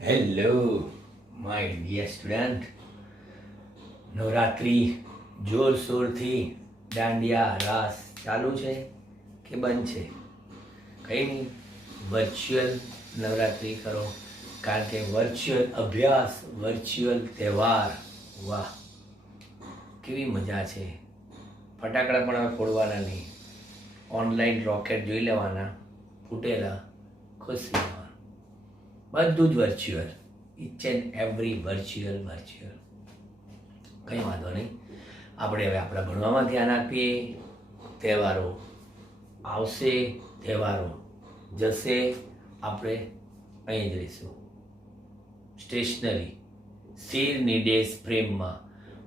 Hello my dear student. Navratri જોરશોરથી દાંડિયા રાસ ચાલુ છે કે બંધ છે? કંઈ નહીં, વર્ચ્યુઅલ નવરાત્રિ કરો, કારણ કે વર્ચ્યુઅલ અભ્યાસ, વર્ચ્યુઅલ તહેવાર, વાહ કેવી મજા છે. ફટાકડા પણ હવે ફોડવાના નહીં, ઓનલાઈન રોકેટ જોઈ લેવાના, ફૂટેલા ખુશ રહેવાના, બધું જ virtual, each and every virtual. કંઈ વાંધો નહીં, આપણે હવે આપણા ભણવામાં ધ્યાન આપીએ. તહેવારો આવશે, તહેવારો જશે, આપણે અહીં જ રહીશું. સ્ટેશનરી શેરની ડેશ ફ્રેમમાં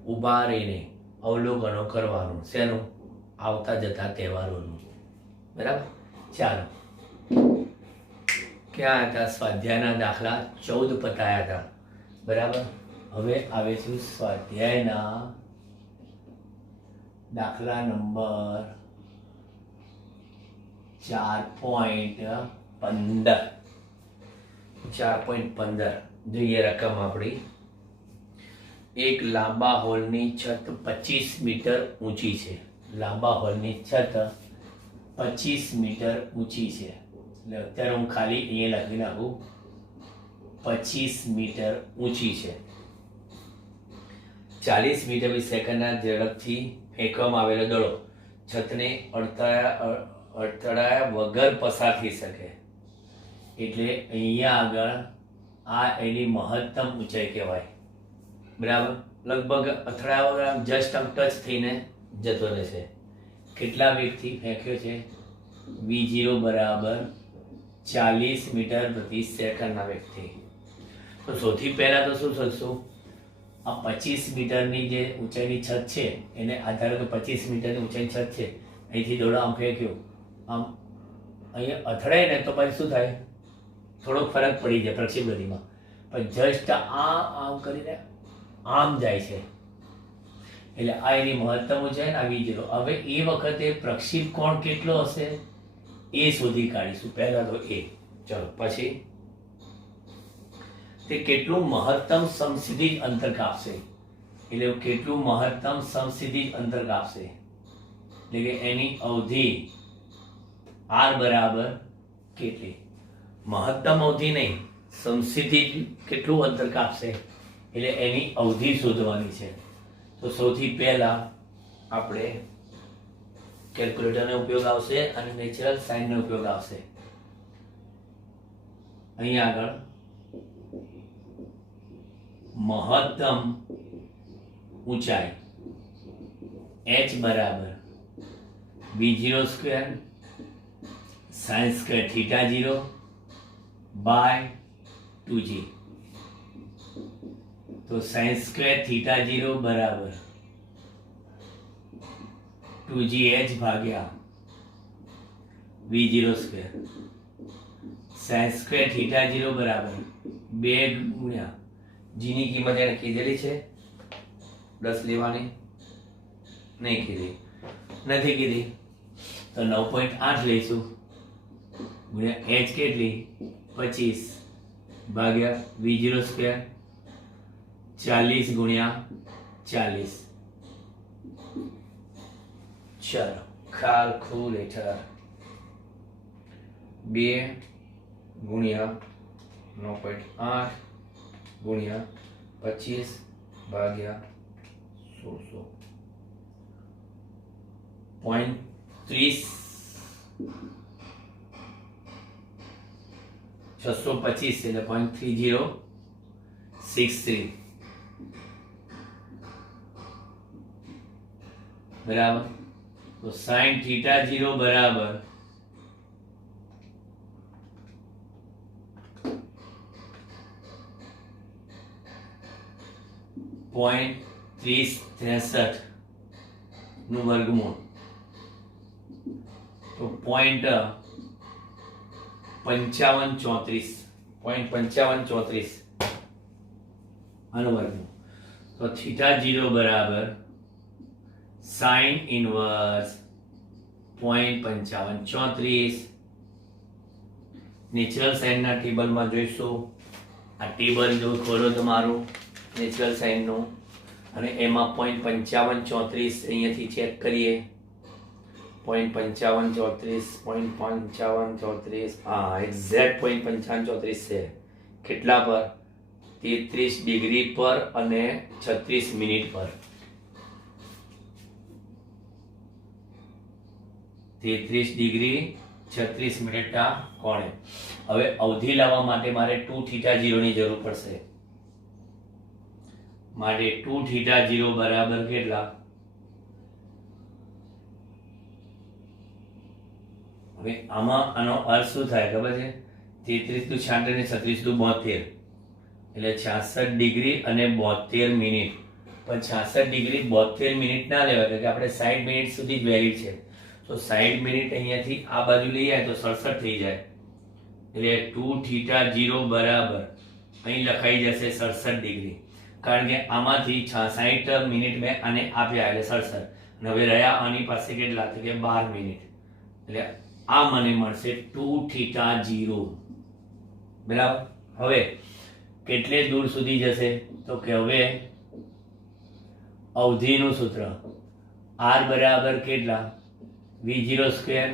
ઊભા રહીને અવલોકનો કરવાનું. શેનું? આવતા જતા તહેવારોનું. બરાબર, ચાલો. ક્યાં હતા? સ્વાધ્યાયના દાખલા 14 પતાયા હતા. બરાબર, હવે આવે છે સ્વાધ્યાયના દાખલા નંબર 4.15. 4.15 જોઈએ રકમ આપણી. એક લાંબા હોલની છત 25 મીટર ઊંચી છે. લાંબા હોલની છત 25 મીટર ઊંચી છે. એટલે અત્યારે હું ખાલી અહીંયા લખી નાખું 25 મીટર ઊંચી છે. 40 મીટર સેકન્ડના ઝડપથી ફેંકવામાં આવેલો દડો છતને અડથળાયા વગર પસાર થઈ શકે. એટલે અહીંયા આગળ આ એની મહત્તમ ઊંચાઈ કહેવાય. બરાબર, લગભગ અથડાયા વગર જસ્ટ આમ ટચ થઈને જતો રહેશે. કેટલા વેગથી ફેંક્યો છે? V0 બરાબર 40 મીટર પ્રતિ સેકન્ડના વેગથી. તો સૌથી પહેલાં તો શું થશું? આ 25 મીટરની જે ઊંચાઈની છત છે એને આધારે તો 25 મીટરની ઊંચાઈની છત છે, અહીંથી દોડો આમ ફેંક્યો, આમ અહીંયા અથડાય ને તો પછી શું થાય? થોડોક ફરક પડી જાય પ્રક્ષેપ ગતિમાં, પણ જસ્ટ આમ કરીને આમ જાય છે. એટલે આ એની મહત્તમ ઊંચાઈ ને આવી V0. હવે એ વખતે પ્રક્ષેપ કોણ કેટલો હશે એ શોધી કાઢીશું. પહેલા તો એ, ચલો. પછી તે કેટલું મહત્તમ સમસિદ્ધિ અંતર કાપશે. એટલે કેટલું મહત્તમ સમસિદ્ધિ અંતર કાપશે, એટલે કે એની અવધિ r બરાબર કેટલી? મહત્તમ અવધિ નહીં, સમસિદ્ધિ કેટલું અંતર કાપશે એટલે એની અવધિ શોધવાની છે. તો સૌથી પહેલા આપણે કેલ્ક્યુલેટરનો ઉપયોગ આવશે અને નેચરલ સાઇનનો ઉપયોગ આવશે. અહીંયા આગળ મહત્તમ ઊંચાઈ h બરાબર V0 square sine square theta 0 by 2g. તો સાઇન સ્ક્વેર થીટા 0 બરાબર 2gh ભાગ્યા V0 square. Sine square theta 0 બરાબર 2 ગુણ્યા જીની કિંમત એને કીધેલી છે 10 લેવાની, નહીં કીધી, નથી કીધી તો 9.8 લઈશું ગુણ્યા h કેટલી 25 ભાગ્યા V0 સ્ક્વેર 40 ગુણ્યા 40. ચલો, કેલ્ક્યુલેટર 2 ગુણ્યા 9.8 ગુણ્યા 25 ભાગ્યા 16 0.30 625 એટલે 0.3063 બરાબર. તો સાઇન થીટા 0 બરાબર 0.3063 નું વર્ગમૂળ, તો 0.5534 આનું વર્ગમૂળ. તો થીટા 0 બરાબર સાઇન ઇનવર્સ 0.5534. નેચરલ સાઇનના ટેબલમાં જોઈશું આ ટેબલ જો ખોલો તમારું નેચરલ સાઇનનું, અને એમાં 0.5534 અહીંયાથી ચેક કરીએ. 0.5534, હા એક્ઝેક્ટ 0.5534 છે. કેટલા પર? 33 ડિગ્રી પર અને 36 મિનિટ પર. 33 ડિગ્રી 36 મિનિટના કોણે. હવે અવધિ લાવવા માટે મારે 2θ0 ની જરૂર પડશે. માટે 2θ0 બરાબર કેટલા? હવે આમાં આનો અર્થ શું થાય ખબર છે? 33 દુ 66 ને 36 દુ 72, એટલે 66 ડિગ્રી અને 72 મિનિટ. પણ 66 ડિગ્રી 72 મિનિટ ના લેવાય, કે આપણે 60 મિનિટ સુધી જ વેલિડ છે. તો 60 મિનિટ અહીંયાથી આ બાજુ લઈ આવે તો 67 થઈ જાય. એટલે 2θ0 બરાબર અહીં લખાઈ જશે 67 ડિગ્રી, કારણ કે આમાંથી 60 મિનિટ મેં આને આપ્યા એટલે 67, અને હવે રહ્યા આની પાસે કેટલા? તો કે 12 મિનિટ. એટલે આ મને મળશે 2θ0 બરાબર. હવે કેટલે દૂર સુધી જશે? તો કે હવે અવધિનું સૂત્ર r બરાબર કેટલા? v0 square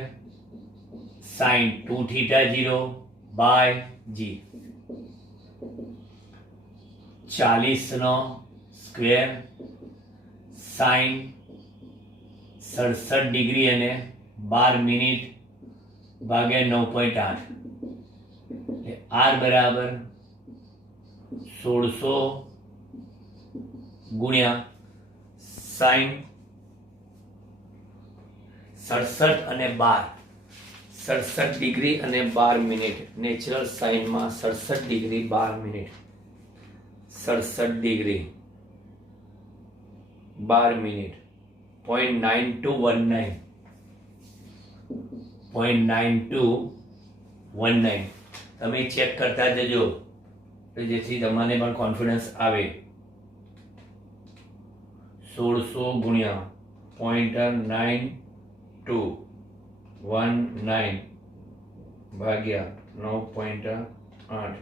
sin 2θ0 by g, 40 નો સ્ક્વેર sin 67 ડિગ્રી અને 12 મિનિટ ભાગ્યા 9.8. r બરાબર 1600 ગુણ્યા sin 67 અને 12, 67 ડિગ્રી અને 12 મિનિટ. નેચરલ સાઇનમાં 67 ડિગ્રી 12 મિનિટ, 67 ડિગ્રી 12 મિનિટ 0.9219, 0.9219. તમે ચેક કરતા જજો જેથી તમને પણ કોન્ફિડન્સ આવે. 1600 ગુણ્યા 0.9219 ભાગ્યા 9.8,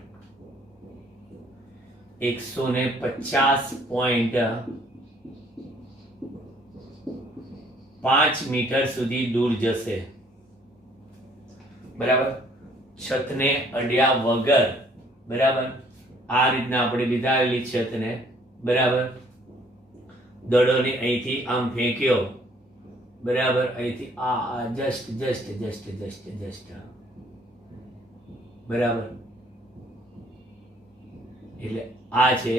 150.5 મીટર સુધી દૂર જશે બરાબર. છતને અડ્યા વગર બરાબર. આ રીતના આપણે લીધેલી છતને બરાબર. દડોને અહીંથી આમ ફેંક્યો બરાબર, અહીંથી આ જસ્ટ બરાબર. એટલે આ છે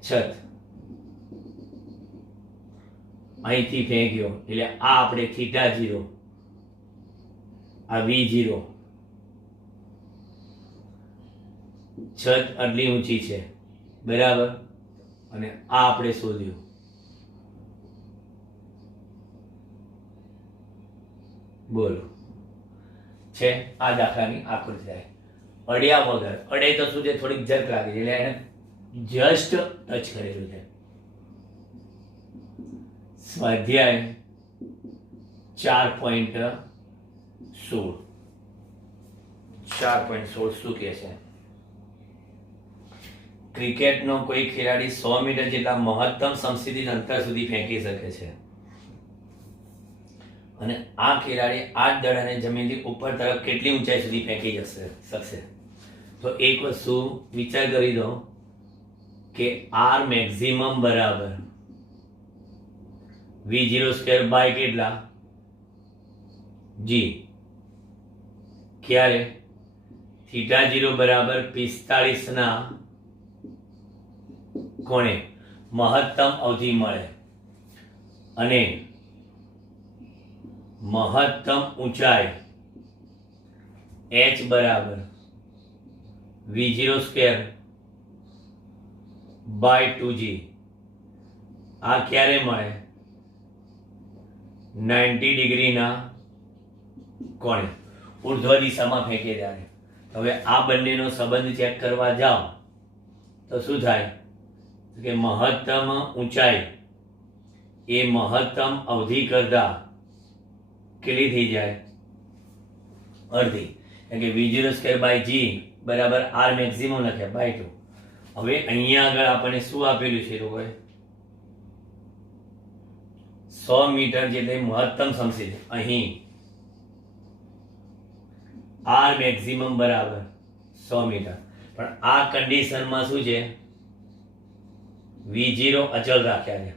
છત, અહીંથી ફેંક્યો એટલે આ આપણે θ0, આ v0. છત આટલી ઊંચી છે બરાબર, અને આ આપણે શોધ્યું. બોલો છે આ દાખલાની આકૃતિ થાય. અડ્યા વગર, અડે તો શું છે? થોડીક જર્ક લાગે છે, એટલે એને જસ્ટ ટચ કરેલું છે. સ્વાધ્યાય 4.16 શું કહે છે? ક્રિકેટનો કોઈ ખેલાડી 100 મીટર જેટલા મહત્તમ સમસ્થિતિ અંતર સુધી ફેંકી શકે છે, અને આ ખેલાડી આ દડાને જમીનથી ઉપર તરફ કેટલી ઊંચાઈ સુધી ફેંકી શકશે? તો એક વસ્તુ વિચાર કરી દો કે r મેક્સિમમ બરાબર v0 સ્ક્વેર બાય કેટલા? g. ક્યારે? θ0 બરાબર 45 ના કોણે મહત્તમ અવધિ મળે, અને મહત્તમ ઊંચાઈ h બરાબર v0 સ્ક્વેર બાય 2g. આ ક્યારે મળે? 90 ડિગ્રીના કોણે ઉર્ધ્વ દિશામાં ફેંકે ત્યારે. હવે આ બંનેનો સંબંધ ચેક કરવા જાઓ તો શું થાય? કે મહત્તમ ઊંચાઈ એ મહત્તમ અવધિ કરતા કેટલી થઈ જાય? અડધી. કે v0² બાય g બરાબર r મેક્સિમમ લખ્યા બાય 2. હવે અહીંયા આગળ આપણને શું આપેલું છે લોકોએ 100 મીટર જેટલે મહત્તમ સમશીલ અહીં r મેક્સિમમ બરાબર 100 મીટર. પણ આ કન્ડિશનમાં શું છે v0 અચળ રાખ્યા છે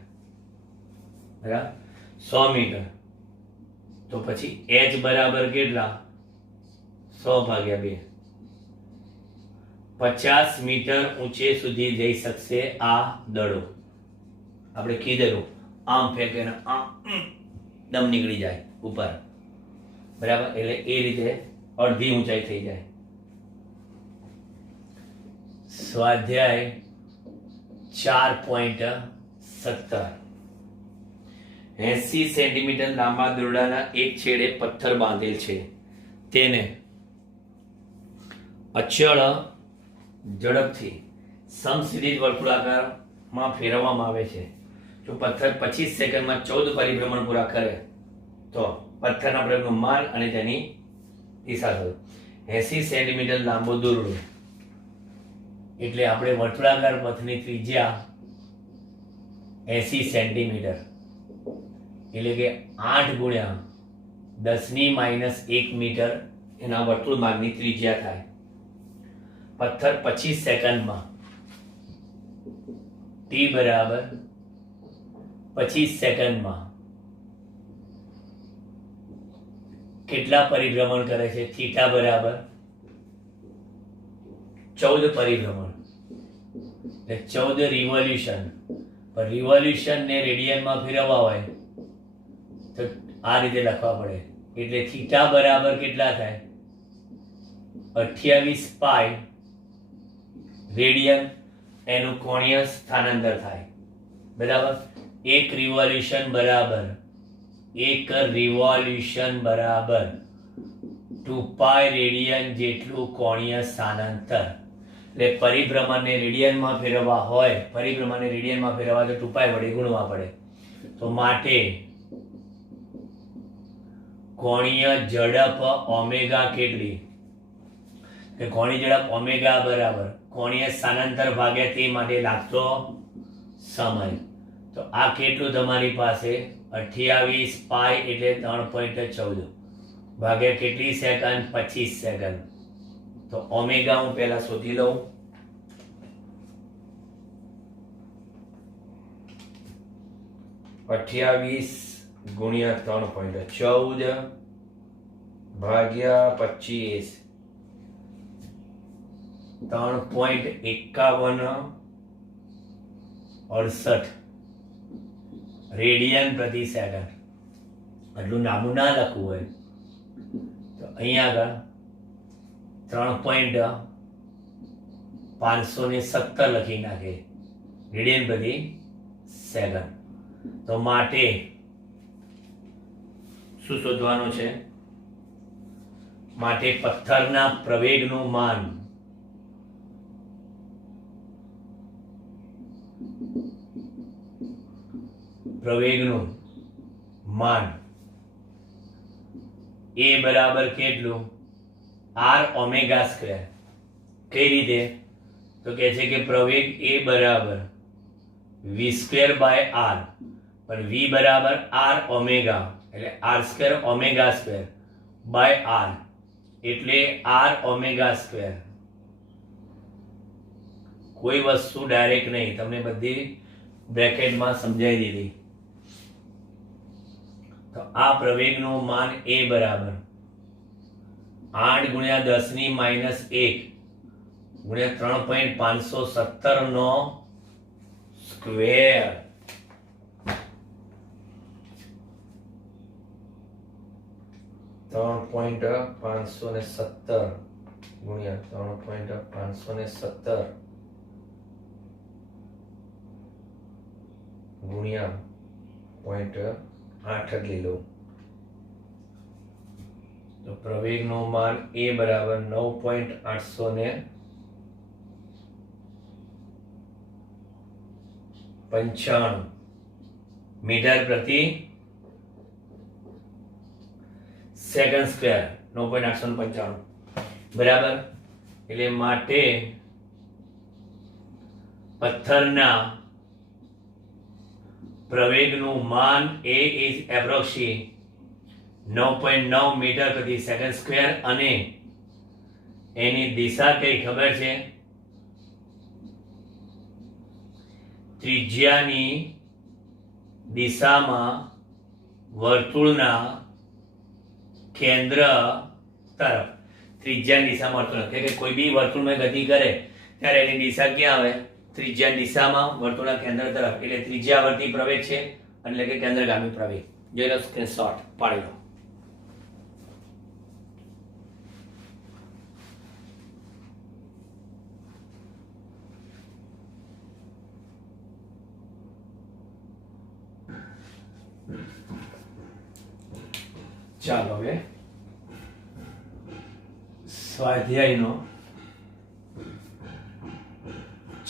બરાબર 100 મીટર. તો પછી h બરાબર કેટલા 100 ભાગ્યા 2. 50 મીટર ઊંચે સુધી જઈ શકશે આ દડો. આપણે કીધેલું આમ ફેંકે ને આમ દમ નીકળી જાય ઉપર બરાબર. એટલે એ રીતે અડધી ઊંચાઈ થઈ જાય. સ્વાધ્યાય 4.17 80 સેન્ટીમીટર લાંબા દોરડાના એક છેડે પથ્થર બાંધેલ છે. તેને અચળ ઝડપથી સમશીલિત વર્તુળાકારમાં ફેરવવામાં આવે છે. જો પથ્થર 25 સેકન્ડમાં 14 પરિભ્રમણ પૂરા કરે તો પથ્થરના પ્રયોગનું માન અને તેની દિશા શોધો. 80 સેન્ટીમીટર લાંબો દોરડો એટલે આપણે વર્તુળાકાર પથની ત્રિજ્યા 80 સેન્ટીમીટર એટલે કે 8 ગુણ્યા 10⁻1 મીટર એના વર્તુળ માર્ગની ત્રિજ્યા થાય. પથ્થર 25 સેકન્ડમાં t બરાબર 25 સેકન્ડમાં કેટલા પરિભ્રમણ કરે છે? થીટા બરાબર 14 પરિભ્રમણ એટલે 14 રિવોલ્યુશન. પણ રિવોલ્યુશન ને રેડિયનમાં ફેરવવા હોય તો આ રીતે લખવા પડે. એટલે થીટા બરાબર કેટલા થાય? 28 પાઈ રેડિયન એનું કોણીય સ્થાનાંતર થાય બરાબર. એક રિવોલ્યુશન બરાબર 2 પાઈ રેડિયન જેટલું કોણીય સ્થાનાંતર. એટલે પરિભ્રમણને રેડિયનમાં ફેરવવા હોય, પરિભ્રમણને રેડિયનમાં ફેરવવા તો 2 પાઈ વડે ગુણવા પડે. તો માટે કોણીય ઝડપ ઓમેગા કેટલી? કે કોણીય ઝડપ ઓમેગા બરાબર કોણીય સ્થાનાંતર ભાગ્યા તે માટે લાગતો સમય. તો આ કેટલું તમારી પાસે 28 પાઈ એટલે 3.14 ભાગ્યા કેટલી સેકન્ડ? 25 સેકન્ડ. તો ઓમેગા હું પહેલા શોધી લઉં. અઠ્યાવીસ ગુણ્યા 3.14 ભાગ્યા 25 3.5168 રેડિયન પ્રતિ સેકન્ડ. એટલું નામું ના લખવું હોય તો અહીંયા આગળ 3.517 લખી નાખે રેડિયન પ્રતિ સેકન્ડ. તો માટે શું શોધવાનું છે? માટે પથ્થરના પ્રવેગનું માન એ બરાબર કેટલું? r omega square. કઈ રીતે? તો કહે છે કે પ્રવેગ એ બરાબર v² બાય r. પણ v બરાબર r ઓમેગા એટલે r² omega square by r એટલે r ઓમેગા સ્ક્વેર. કોઈ વસ્તુ ડાયરેક્ટ નહીં, તમને બધી બ્રેકેટમાં સમજાવી દીધી. તો આ પ્રવેગનું માન એ બરાબર 8 ગુણ્યા 10⁻1 ગુણ્યા 3.517 નો સ્ક્વેર. ત્રણ પોઈન્ટ 517 ગુણ્યા 3.517 ગુણ્યા 0.8 લઈ લો. તો પ્રવેગનું માન એ બરાબર 9.895 મીટર પ્રતિ સેકન્ડ સ્ક્વેર. 9.895 બરાબર. એટલે માટે પથ્થરના પ્રવેગનું માન એ ઇઝ એપ્રોક્સી 9.9 મીટર પ્રતિ સેકન્ડ સ્ક્વેર અને એની દિશા કઈ ખબર છે? ત્રિજ્યાની દિશામાં વર્તુળના કેન્દ્ર તરફ. ત્રિજ્યાની દિશામાં વર્તુળ એટલે કે કોઈ બી વર્તુળમાં ગતિ કરે ત્યારે એની દિશા ક્યાં આવે? ત્રિજ્યાની દિશામાં વર્તુળના કેન્દ્ર તરફ. એટલે ત્રિજ્યાવર્તી પ્રવેગ છે એટલે કે કેન્દ્રગામી પ્રવેગ. જોઈ લો, સ્ક્રીનશોટ પાડી લો. ચાલો હવે સ્વાધ્યાયનો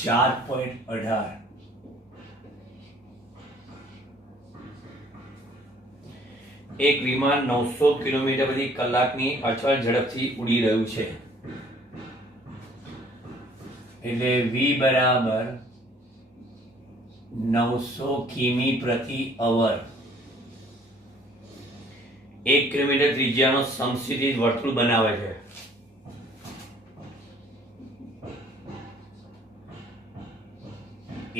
4.18 એક વિમાન 900 કિલોમીટર પ્રતિ કલાકની અચળ ઝડપથી ઉડી રહ્યું છે. એટલે v બરાબર 900 કિમી પ્રતિ અવર. 1 કિલોમીટર ત્રિજ્યાનો સમસ્થિતિ વર્તુળ બનાવે છે.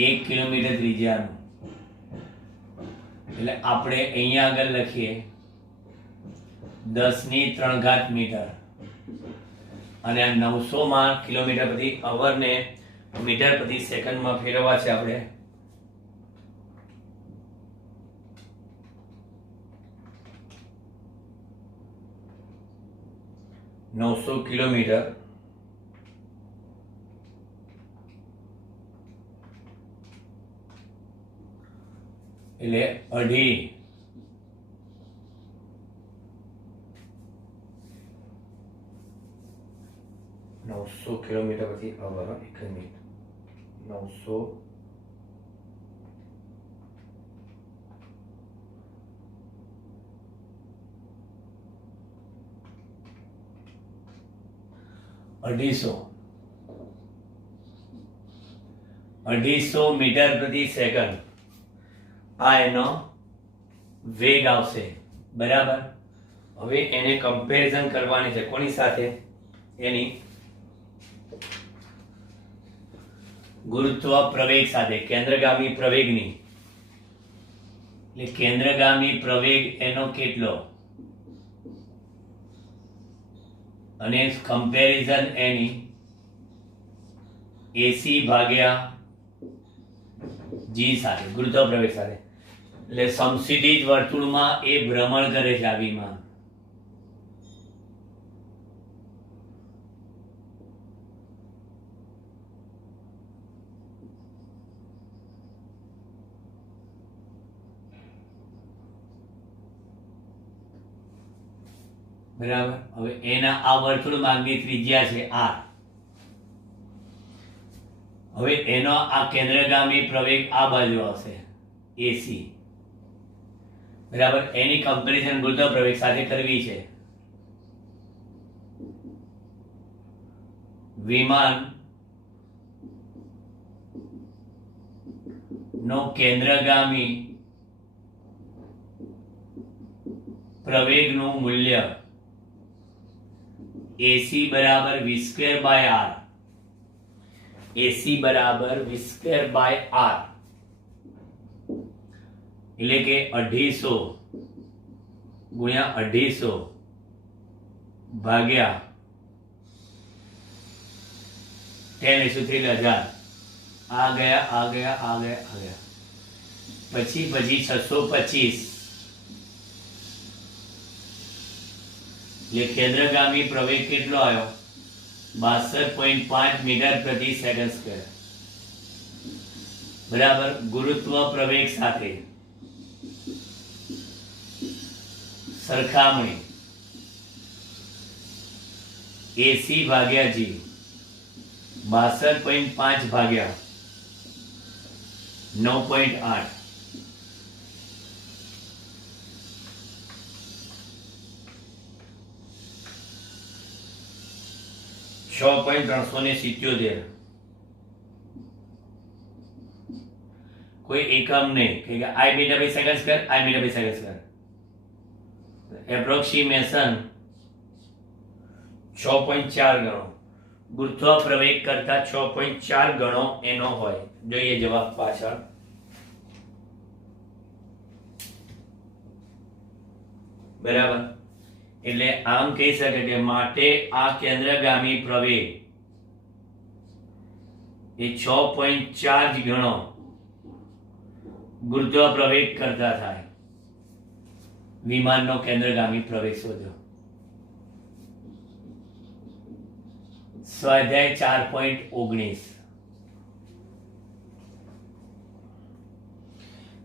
એક કિલોમીટર ત્રિજ્યાનું એટલે આપણે અહીંયા આગળ લખીએ 10⁻³ મીટર અને આ 900 કિલોમીટર પ્રતિ અવર ને મીટર પ્રતિ સેકન્ડમાં ફેરવવા છે આપણે. નવસો કિલોમીટર એટલે 2.5 900 કિલોમીટર પ્રતિ અવર. 1 મિનિટ. 900 250 મીટર પ્રતિ સેકન્ડ આ એનો વેગ આવશે. બરાબર. હવે એને કમ્પેરિઝન કરવાની છે કોની સાથે? એની ગુરુત્વ પ્રવેગ સાથે, કેન્દ્રગામી પ્રવેગની. એટલે કેન્દ્રગામી પ્રવેગ એનો કેટલો અને કમ્પેરિઝન એની એસી ભાગ્યા જી સાથે, ગુરુત્વ પ્રવેગ સાથે. એટલે સમસ્થિતિજ વર્તુળમાં એ ભ્રમણ કરે છે આ વિમાન. બરાબર. હવે એના આ વર્તુળ માર્ગની ત્રિજ્યા છે r. હવે એનો આ કેન્દ્રગામી પ્રવેગ આ બાજુ આવશે એસી. બરાબર. એની કમ્પેરિઝન ગુરુત્વ પ્રવેગ સાથે કરવી છે. વિમાન નો કેન્દ્રગામી પ્રવેગનું મૂલ્ય એસી બરાબર v²/r. એસી બરાબર v²/r એટલે કે 250 ગુણ્યા 250 ભાગ્યા 10⁻³ આ ગયા પછી 625 એટલે કેન્દ્રગામી પ્રવેગ કેટલો આવ્યો? 62.5 મીટર પ્રતિ સેકન્ડ સ્ક્વેર. બરાબર. ગુરુત્વ પ્રવેગ સાથે સરખામણી એસી ભાગ્યા જી 62.5 ભાગ્યા 9.8 એટલે 6.377 કોઈ એકમ નહીં કે I metre by second square I metre by second square approximation 6.4 ગણો ગુરુત્વ પ્રવેગ કરતા 6.4 ગણો એનો હોય. જોઈએ જવાબ પાછળ. બરાબર. એટલે આમ કહી શકે કે માટે આ કેન્દ્રગામી પ્રવેગ એ 6.4 ગણો ગુરુત્વ પ્રવેગ કરતા થાય. વિમાનનો કેન્દ્રગામી પ્રવેગ શોધો. સ્વાધ્યાય 4.19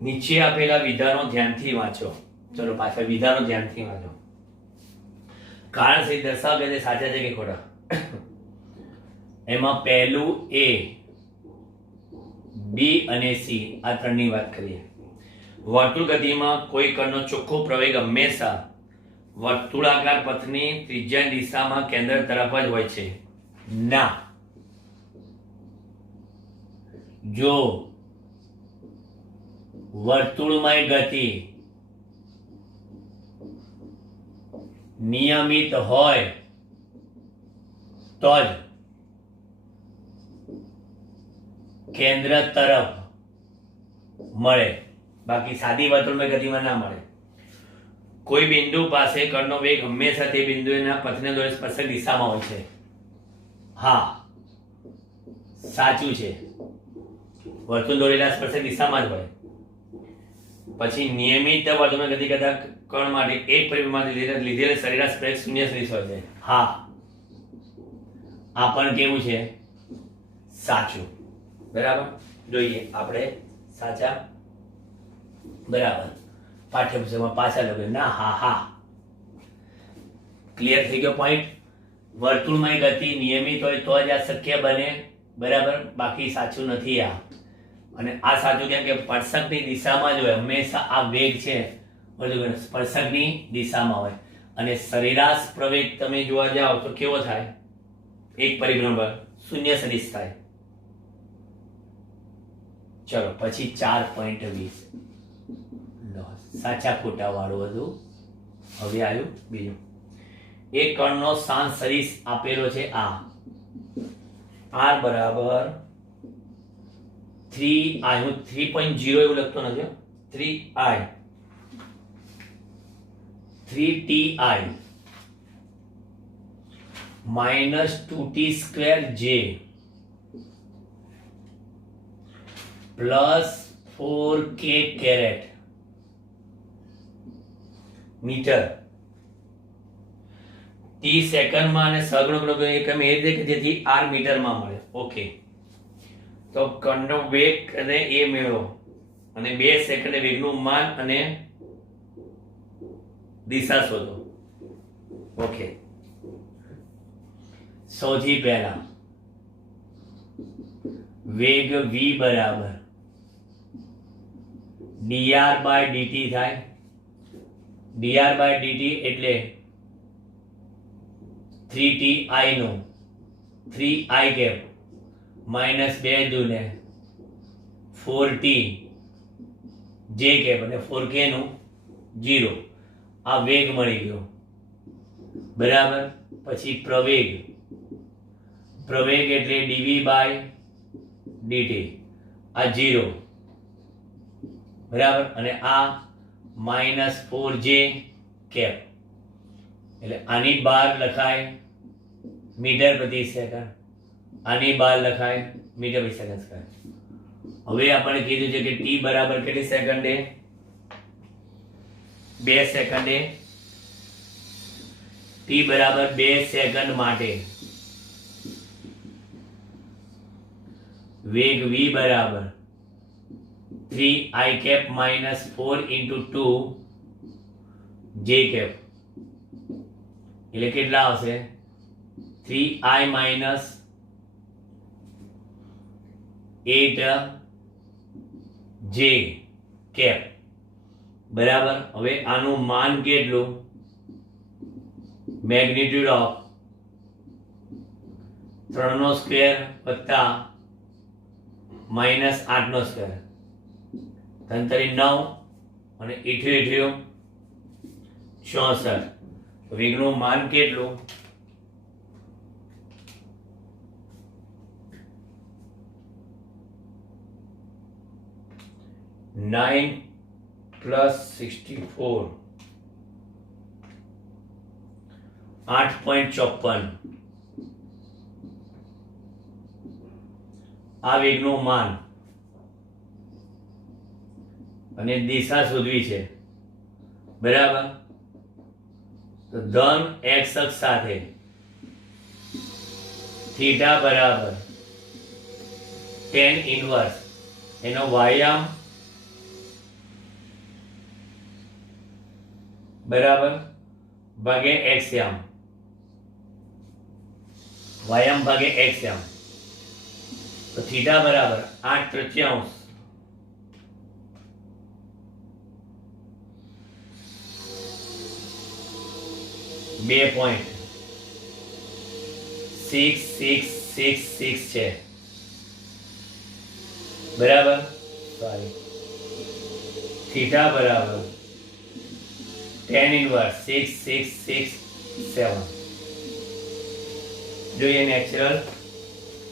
નીચે આપેલા વિધાનો ધ્યાનથી વાંચો. ચલો પાછા વિધાનો ધ્યાનથી વાંચો. કારણ સહિત દર્શાવો કે સાચા છે કે ખોટા. એમાં પહેલું એ બી અને સી આ ત્રણની વાત કરીએ. વર્તુળ ગતિમાં કોઈ કણનો ચોખ્ખો પ્રવેગ હંમેશા વર્તુળાકાર પથની ત્રિજ્યા દિશામાં કેન્દ્ર તરફ જ હોય છે. ના, જો વર્તુળમય ગતિ નિયમિત હોય તો જ કેન્દ્ર તરફ મળે, બાકી સાદી વર્તુળમય ગતિમાં ના મળે. કોઈ બિંદુ પાસે કણનો વેગ હંમેશા તે બિંદુના પથને દોરે સ્પર્શક દિશામાં હોય છે. હા, સાચું છે. વર્તુળ દોરેલા સ્પર્શક દિશામાં જ હોય. પછી નિયમિત વર્તુળમાં ગતિ કરતા કણ માટે એક પરિભ્રમણમાંથી લીધેલ સરેરાશ પ્રવેગ 0 સદિશ હોય છે. હા, આ પણ કેવું છે? સાચું. બરાબર. જોઈએ આપણે સાચા. બરાબર. પાઠ્યપુસ્તકમાં પાછા લખ્યું ના. હા હા, ક્લિયર થઈ ગયો પોઈન્ટ. વર્તુળમય ગતિ નિયમિત હોય તો જ આ શક્ય બને. બરાબર, બાકી સાચું નથી આ. અને આ સાચું કેમ કે સ્પર્શકની દિશામાં જ હોય હંમેશા. આ વેગ છે બધું સ્પર્શકની દિશામાં હોય. અને સરેરાશ પ્રવેગ તમે જોવા જાઓ તો કેવો થાય? એક પરિભ્રમણ પર 0 સદિશ થાય. ચલો પછી 4.20 લો સાચા ખોટા વાળું હતું. હવે આવ્યું બીજું. એક કણનો શાંત સદિશ આપેલો છે આ r બરાબર 3i. હું 3.0 એવું લખતો નથી. 3i 3ti minus 2t square j plus 4k caret metre. T સેકન્ડમાં અને સહગુણક એકમ એ રીતે કે જેથી r મીટરમાં મળે. ઓકે, તો કણનો વેગ અને એ મેળવો અને 2 સેકન્ડે વેગનું માન અને દિશા શોધો. ઓકે, સૌથી પહેલા વેગ v બરાબર dr બાય dt થાય. dr બાય dt એટલે 3ti નું 3i કેપ માઇનસ 2 દુને 4t j કેપ અને 4k નું 0. આ વેગ મળી ગયો. બરાબર. પછી પ્રવેગ. પ્રવેગ એટલે dv બાય dt આ 0. બરાબર. અને આ માઇનસ 4j કેપ એટલે આની બહાર લખાય મીટર પ્રતિ સેકન્ડ, આની બહાર લખાય મીટર પ્રતિ સેકન્ડ સ્ક્વેર. હવે આપણે કીધું છે કે t બરાબર કેટલી સેકન્ડે? 2 સેકન્ડે. t બરાબર 2 સેકન્ડ માટે વેગ v બરાબર 3i cap minus 4 into 2 j cap એટલે કેટલા આવશે? 3i minus 8j cap. બરાબર. હવે આનું માન કેટલું? મેગ્નિટ્યુડ ઓફ 3 નો સ્ક્વેર વત્તા -8 નો સ્ક્વેર, 3 × 9 અને 8 64. વેગનું માન કેટલું? 9 + 64 8.54. આ વેગનું માન અને દિશા શોધવી છે, બરાબર? તો ધન x અક્ષ સાથે થીટા બરાબર tan ઇન્વર્સ એનો વાયામ બરાબર ભાગે x યામ, વાયામ ભાગે x યામ. તો થીટા બરાબર 8/3 2.6666 છે, બરાબર? સોરી, થીટા બરાબર tan ઇન્વર્સ 6667. જોઈએ નેચરલ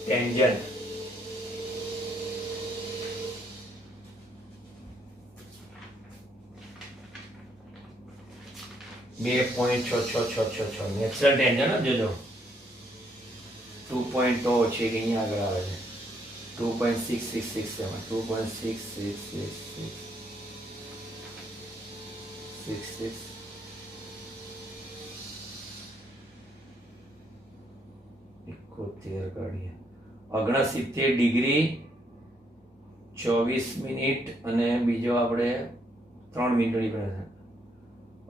ટેન્જન્ટ. નેચરલ ટેન્જન્ટ જોજો 2.0 છે કે અહીંયા આગળ આવે છે 2.6667 2.6666 71 કાઢીએ 69 ડિગ્રી 24 મિનિટ અને બીજો આપણે 3 મિનિટનો ડિફરન્સ.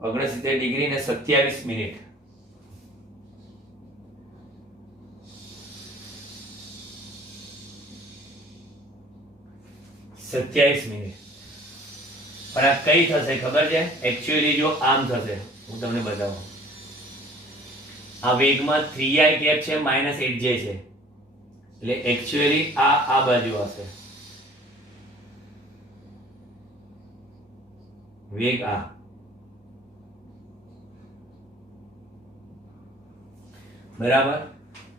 69 ડિગ્રી ને 27 મિનિટ. પણ આ કઈ થશે ખબર છે? એકચ્યુઅલી જો આમ થશે, હું તમને બતાવું. આ વેગમાં 3i કેપ છે, -8j છે, એટલે એકચ્યુઅલી આ બાજુ હશે વેગ. આ બરાબર.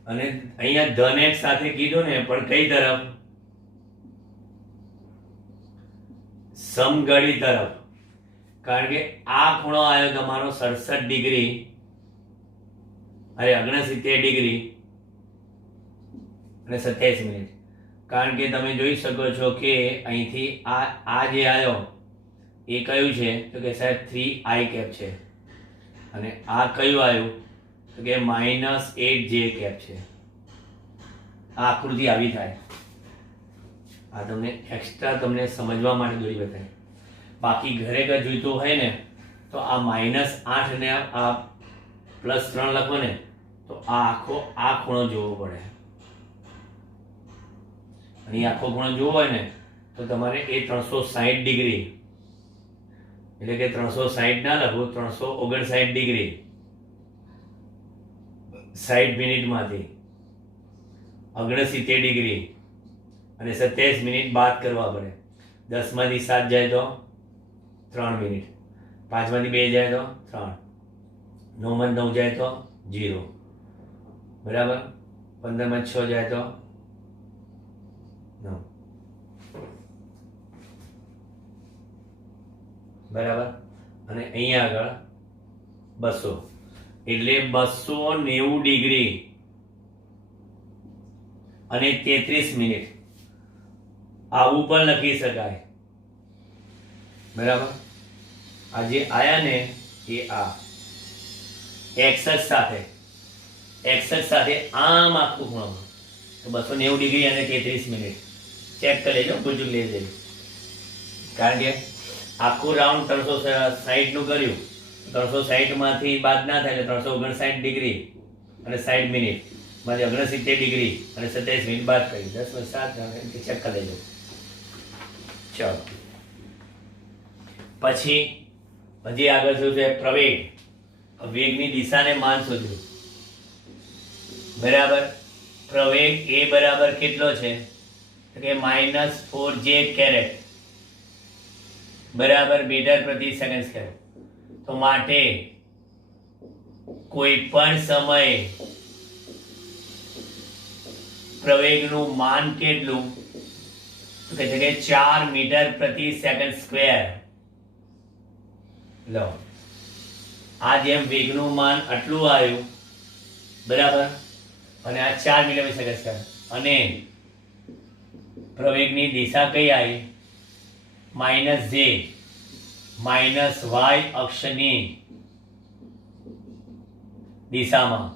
અને અહીંયા ધન એક સાથે કીધું ને, પણ કઈ તરફ? સમઘડી તરફ. કારણ કે આ ખૂણો આવ્યો તમારો 67 ડિગ્રી, અરે 69 ડિગ્રી અને 27 મિનિટ. કારણ કે તમે જોઈ શકો છો કે અહીંથી આ જે આવ્યો એ કયું છે? તો કે સાહેબ 3i કેપ છે. અને આ કયું આવ્યું? તો કે -8j કેપ છે. આ આકૃતિ આવી થાય. આ તમને એક્સ્ટ્રા તમને સમજવા માટે દોરી બતાવી. બાકી ઘરે ઘર જોઈતું હોય ને તો આ -8 ને આ +3 લખો ને તો આ આખો આ ખૂણો જોવો પડે. અને આખો ખૂણો જોવો હોય ને તો તમારે એ 360 ડિગ્રી, એટલે કે 360 ના લખો, 359 ડિગ્રી 60 મિનિટમાંથી 69 ડિગ્રી અને 27 મિનિટ બાદ કરવા પડે. 10 માંથી 7 જાય તો 3 મિનિટ, 5 માંથી 2 જાય તો 3, 9 માંથી 9 જાય તો 0, બરાબર? 15 માંથી 6 જાય તો 9, બરાબર? અને અહીંયા આગળ 200, એટલે 290 ડિગ્રી અને 33 મિનિટ આવું પણ લખી શકાય, બરાબર? આ જે આયા ને એ આ x અક્ષ સાથે આમ આખું ખૂણો તો 290 ડિગ્રી અને 33 મિનિટ ચેક કરી લેજો, પૂછું લઈ લેજો. કારણ કે આખું રાઉન્ડ 360 નું કર્યું, 360 માંથી બાદ ના થાય એટલે 359 ડિગ્રી અને 60 મિનિટ માંથી 69 ડિગ્રી અને 27 મિનિટ બાદ કરી 10 + 7 ચેક કરી લેજો. ચલો પછી હજી આગળ શું છે? પ્રવેગ. વેગની દિશાને માન શોધ્યું, બરાબર? પ્રવેગ એ બરાબર કેટલો છે તો કે -4j કેરેટ બરાબર મીટર પ્રતિ સેકન્ડ સ્ક્વેર. તો માટે કોઈ પણ સમયે પ્રવેગનું માન કેટલું તો કહે છે કે 4 મીટર પ્રતિ સેકન્ડ સ્ક્વેર. લો આ જેમ વેગનું માન આટલું આવ્યું બરાબર અને આ 4 મીટર પ્રતિ સેકન્ડ સ્ક્વેર અને પ્રવેગની દિશા કઈ આવી -j -y અક્ષની દિશામાં.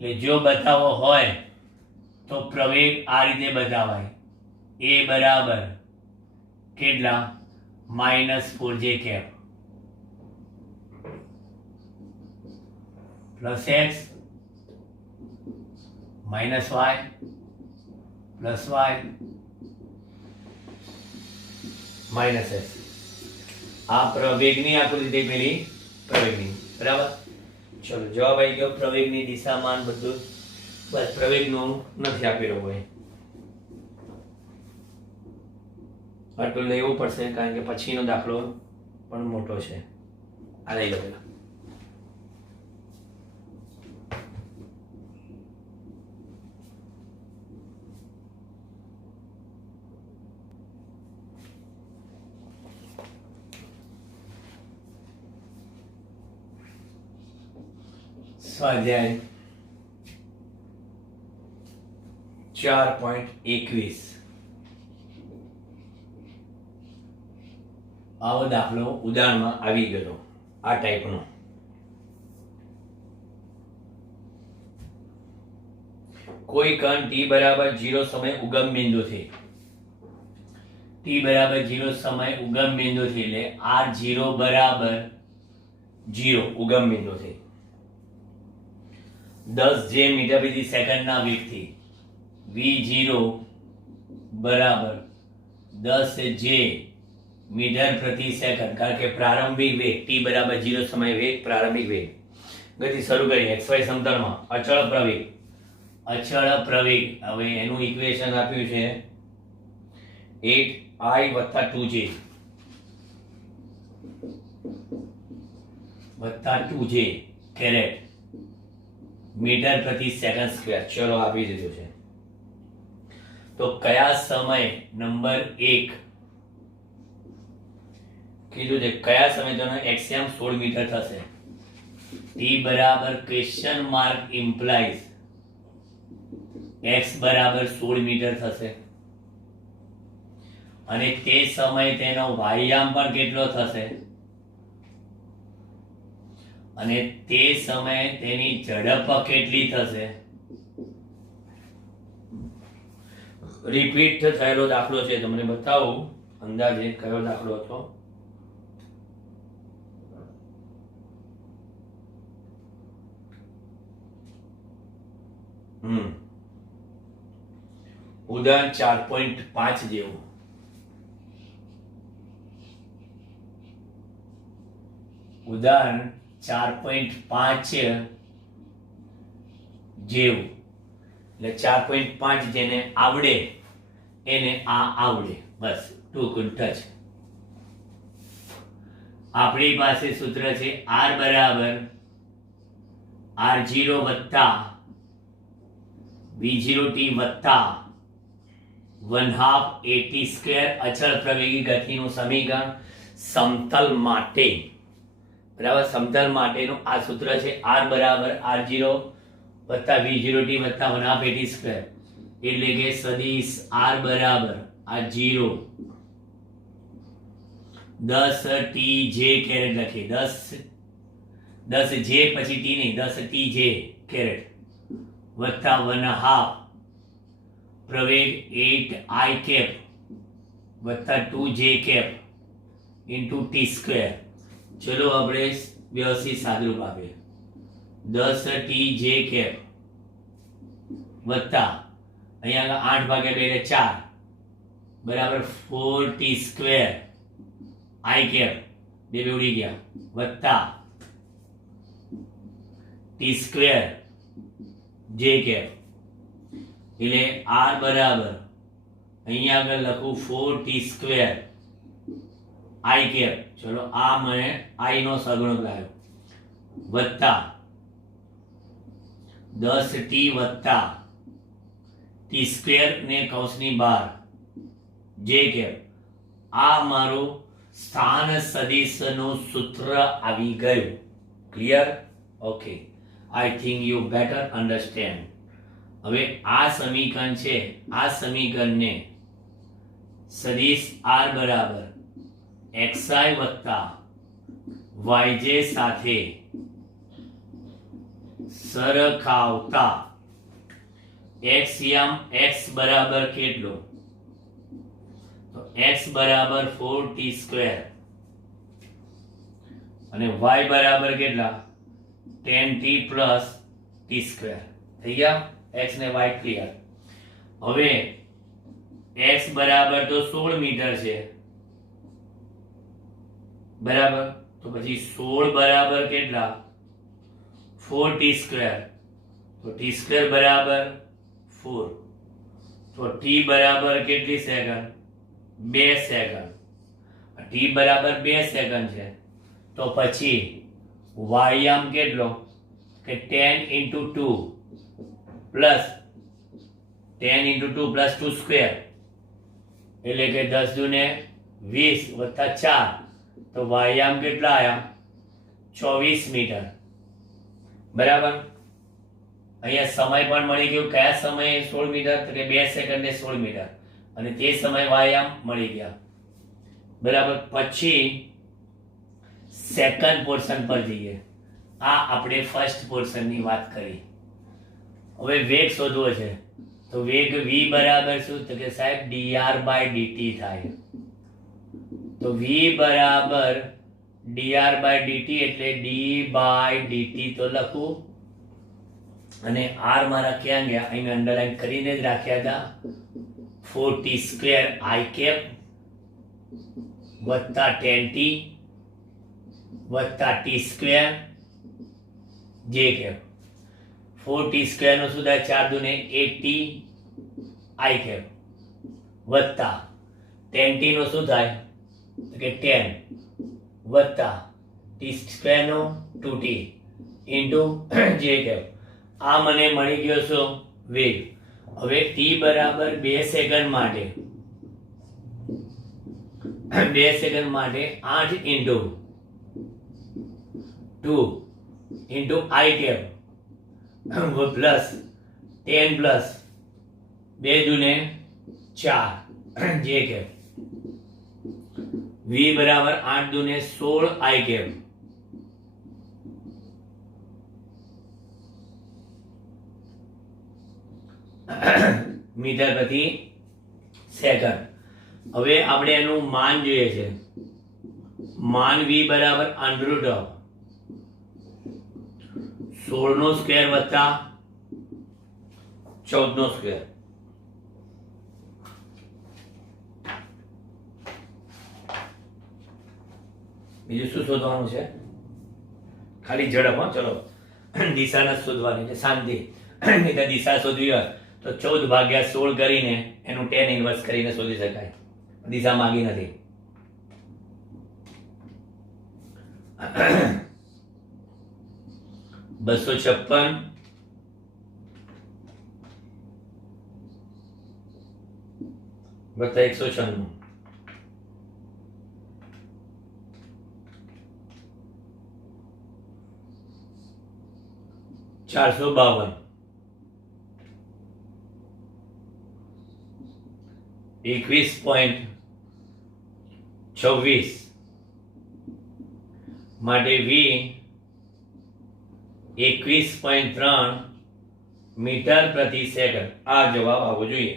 એટલે જો બતાવો હોય તો પ્રવેગ આ રીતે બતાવાય a બરાબર કેટલા -4j cap plus x minus y plus y minus s. આ પ્રવેગની આકૃતિ થઈ પેલી પ્રવેગની બરાબર. ચલો જવાબ આવી ગયો પ્રવેગની દિશામાન બધું. બસ પ્રવેગનું નથી આપેલું હોય આટલું લેવું પડશે કારણ કે પછીનો દાખલો પણ મોટો છે. આ લઈ લો પેલા. સ્વાધ્યાય 4.21 આવો દાખલો ઉદાહરણમાં આવી ગયો આ ટાઈપનો. કોઈ કણ t બરાબર 0 સમય ઉગમ બિંદુથી t બરાબર 0 સમય ઉગમ બિંદુથી એટલે r0 બરાબર 0 ઉગમ બિંદુથી 10 j મીટર પ્રતિ સેકન્ડના વેગથી v0 બરાબર 10 j મીટર પ્રતિ સેકન્ડ કારણ કે પ્રારંભિક વેગ t બરાબર 0 સમય વેગ પ્રારંભિક વેગ ગતિ શરૂ કરી xy સમતલમાં અચળ પ્રવેગ હવે એનું ઇક્વેશન આપ્યું છે 8i + 2j કેરેટ મીટર પ્રતિ સેકન્ડ સ્ક્વેર. ચલો આપી દીધું છે. તો કયા સમય નંબર 1 કીધું છે કયા સમય તેનો એક્સિયમ 16 મીટર થશે. t બરાબર ક્વેશ્ચન માર્ક ઇમ્પ્લાઇઝ x બરાબર 16 મીટર થશે અને તે સમય તેનો વાયામ પણ કેટલો થશે અને તે સમયે તેની ઝડપ કેટલી થશે. રિપીટ થયેલો દાખલો છે તમને બતાવું અંદાજે કયો દાખલો હતો. ઉદાહરણ 4.5 જેવું. ઉદાહરણ 4.5 જેવું એટલે 4.5 જેને આવડે એને આ આવડે બસ ટૂંકું ટચ. આપણી પાસે સૂત્ર છે r બરાબર r0 વત્તા v0t વત્તા 1/2 at સ્ક્વેર અચળ પ્રવેગી ગતિનું સમીકરણ સમતલ માટે બરાબર. સમતલ માટેનું આ સૂત્ર છે r બરાબર r0 વત્તા v0t વત્તા 1/2 at સ્ક્વેર એટલે કે સદિશ r બરાબર r0 10 tj કેરેટ લખી 10 j પછી t નહીં 10 tj કેરેટ વત્તા 1/2 પ્રવેગ 8i કેપ વત્તા 2j cap into t square. ચલો આપણે વ્યવસ્થિત સાદુરૂપ આપીએ 10 tj કેપ વત્તા અહીંયા 8/2 બરાબર 4t સ્ક્વેર i કેપ બે ઉડી ગયા વત્તા t સ્ક્વેર j કેપ એટલે r બરાબર અહીંયા આગળ લખું 4t² i કેપ, ચલો આ મને i નો સગુણક લાવ્યો, વત્તા 10t વત્તા t² ને કૌંસની બહાર j કેપ. આ મારું સ્થાન સદિશનું સૂત્ર આવી ગયું. Clear? Okay, I think you better understand. હવે આ સમીકરણ છે, આ સમીકરણને સદિશ r બરાબર xi વત્તા yj સાથે સરખાવતા x બરાબર કેટલો? તો x બરાબર 4t² અને y બરાબર કેટલા? 10t plus t². થઈ ગયા x ને y ક્લિયર. હવે x બરાબર તો 16 મીટર છે, બરાબર? તો પછી 16 બરાબર કેટલા? 4t². તો t² બરાબર 4. તો t બરાબર કેટલી સેકન્ડ? 2 સેકન્ડ. t બરાબર 2 સેકન્ડ છે, તો પછી y આમ કેટલો? કે 10 × 2 પ્લસ 10 × 2 પ્લસ 2², એટલે કે 10 દુને 20 વત્તા 4, તો y આમ કેટલા આયા? 24 મીટર. બરાબર? અહીંયા સમય પણ મળી ગયો. કયા સમયે 16 મીટર? તો કે 2 સેકન્ડ ને 16 મીટર, અને તે સમય y આમ મળી ગયા. બરાબર? પછી સેકન્ડ પોર્શન પર જઈએ. આ આપણે ફર્સ્ટ પોર્શનની વાત કરી. હવે વેગ શોધવો છે, તો વેગ v બરાબર શું? તો કે સાહેબ dr/dt થાય. તો v બરાબર dr/dt એટલે d/dt તો લખું, અને r મારા ક્યાં ગયા? અહીં મેં અંડરલાઈન કરીને જ રાખ્યા હતા. 4t² i કેપ વત્તા 10t વત્તા t² j કેપ. 4t² નો શું થાય? 4 દુને 8t i કેપ વત્તા 10t નો શું થાય? તો કે 10 વત્તા t² નો 2t ઇન્ટુ j કેપ. આ મને મળી ગયો શું? વેગ. હવે t બરાબર 2 સેકન્ડ માટે 2 સેકન્ડ માટે 8 into 2 into i cap plus 10 plus 2 દુને 4 j કેપ. v બરાબર 8 દુને 16 i કેપ. મીટર પ્રતિ સેકન્ડ. હવે આપણે એનું માન જોઈએ છે. માન v બરાબર √16 નો સ્ક્વેર વત્તા 14 નો સ્ક્વેર. બીજું શું શોધવાનું છે? ખાલી ઝડપ. હો, ચલો દિશા નથી શોધવાની છે, શાંતિ. દિશા શોધવી હોય તો 14/16 કરીને એનું tan ઇન્વર્સ કરીને શોધી શકાય. દિશા માંગી નથી. $256 વત્તા 196 452 21.26 માટે v 21.3 મીટર પ્રતિ સેકન્ડ. આ જવાબ આવવો જોઈએ.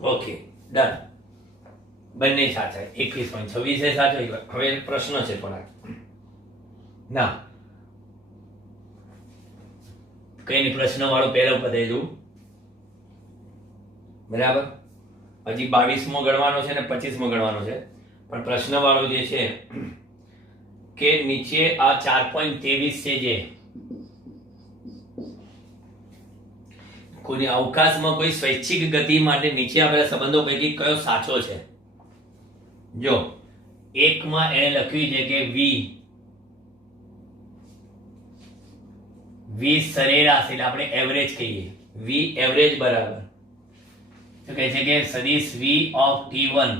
Okay, done. બંને સાચા. 21.26 એ સાચો. હવે પ્રશ્ન છે પણ ના કઈ નહીં, પ્રશ્ન વાળો પહેલો પતાવી દઉં. બરાબર? હજી 22મો ગણવાનો છે ને 25મો ગણવાનો છે, પણ પ્રશ્ન વાળો જે છે કે નીચે આ 4.23 છે, જે કોઈ અવકાશમાં કોઈ સ્વૈચ્છિક ગતિ માટે નીચે આપેલા સંબંધો પૈકી કયો સાચો છે? જો એકમાં એને લખ્યું છે કે v સરેરાશ એટલે આપણે એવરેજ કહીએ, v એવરેજ બરાબર તો કહે છે કે સદિશ v ઓફ t1